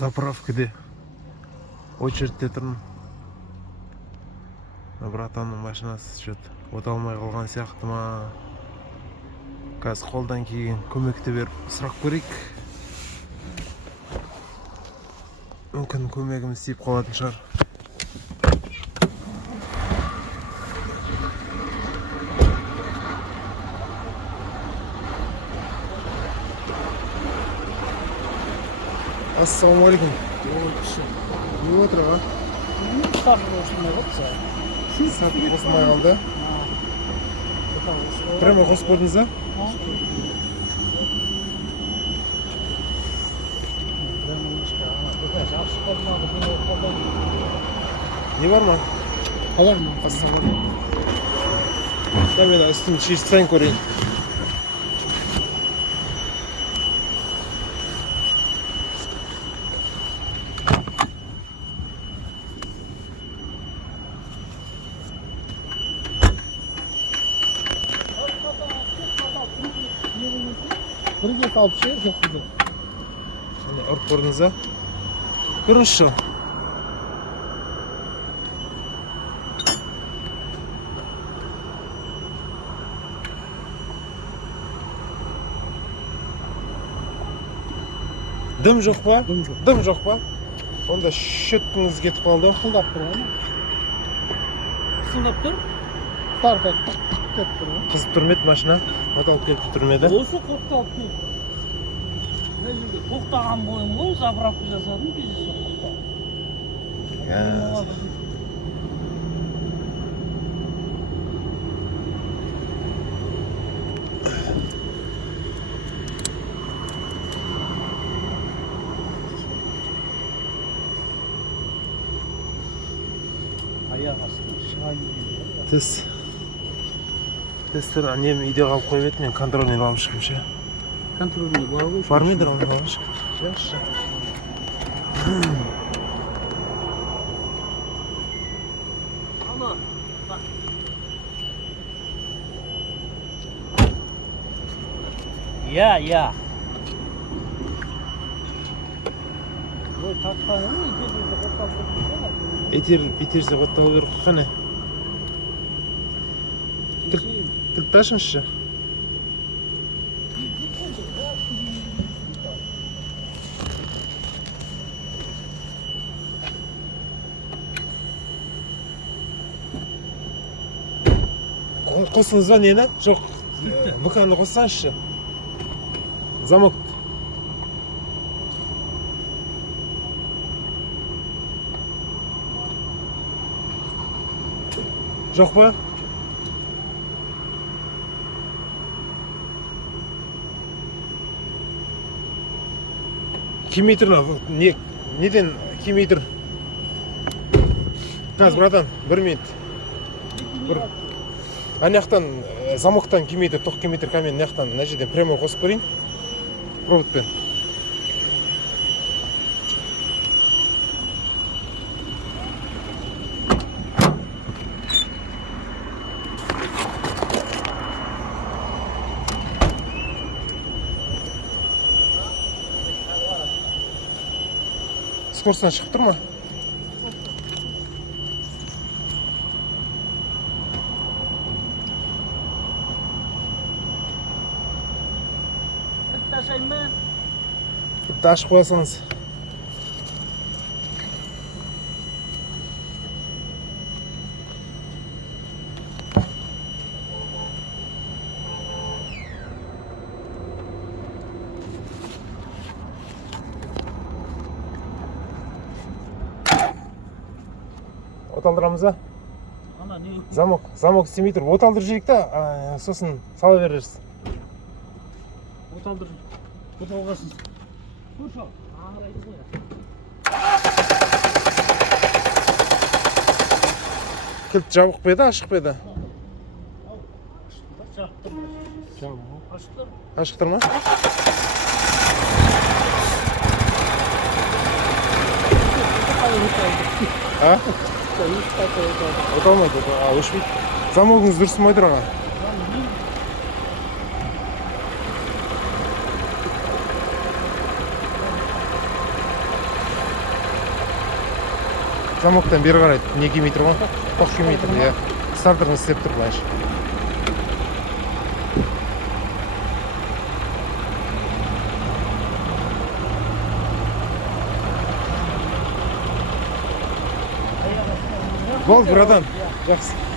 Заправкада очередьте тұрмын. Братанның машинасы что-то ота алмай қалған сияқты ма. Қазір қолдан келген көмекті беріп сұрақ көрейік. Мүмкін көмегіміз тиіп қалатын шығар. Ассалаумалейкум. Не отыр аға? Сатып осылмай қалды. Сатып қосылмай қалды. Прямо қосып көрдіңіз ба? Не бар ма? Қалар ма? Да, мен үстімді шешіп сайын көрейін. Бірге салып жібер, жоқ бізде. Ұрып көрдіңіз ба? Көріңізші. Дым жоқ па? Дым жоқ. Дым жоқ па? Онда щеткаңыз кетіп қалды. Қылдап тұр ғой. Қылдап тұр. Старт етіп кетіп тұр ғой. Қызып тұрмеді машина. Оталып кетіп тұрмеді. Осы тоқталып тұр. Мына жерде тоқтаған бойым ғой, заправка жасадым, кездейсоқ тоқталып. Аяқ астынан шыға келген. Тестер анем үйде қалып қойып еді, мен контрольный алып шығып ше. Контрольный бар ғой. Бар ма еді оны алып шығып? Жақсы. Ана. Я. Ой, тартқаны ма? Итерсе қотталы беріп қане. Кілтті ашыңызшы. Қосыңыз ба нені? Жоқ, ВК-ны қоссаңызшы. Замок. Жоқ па? Кемей тұр, неден кемей тұр? Қазір, братан, бір минут. Аяқтан, замоктан кемей тұр, тоқ кемей тұр, камен аяқтан, мына жерден прямой қосып көрейін. Проводпен. Скоростан шығып тұр ма? Тіпті ашып қоясаңыз. Оталдырамыз ба? Замок істемей тұр. Оталдыр жейік та, сосын сала берерсіз. Оталдыр. Оталғасын. Көрші ал. Ағырайды ғой. Кілт жабық па еді, ашық па еді? Ашық тұр ма? А? Оталмайды, өшпейді. Замогыңыз дұрыс ма еді аға? замоктан бері қарай не келмей тұр ғой. Тоқ келмей тұр, иә. Стартерін істеп тұр былайша. Болды, братан. Жақсы.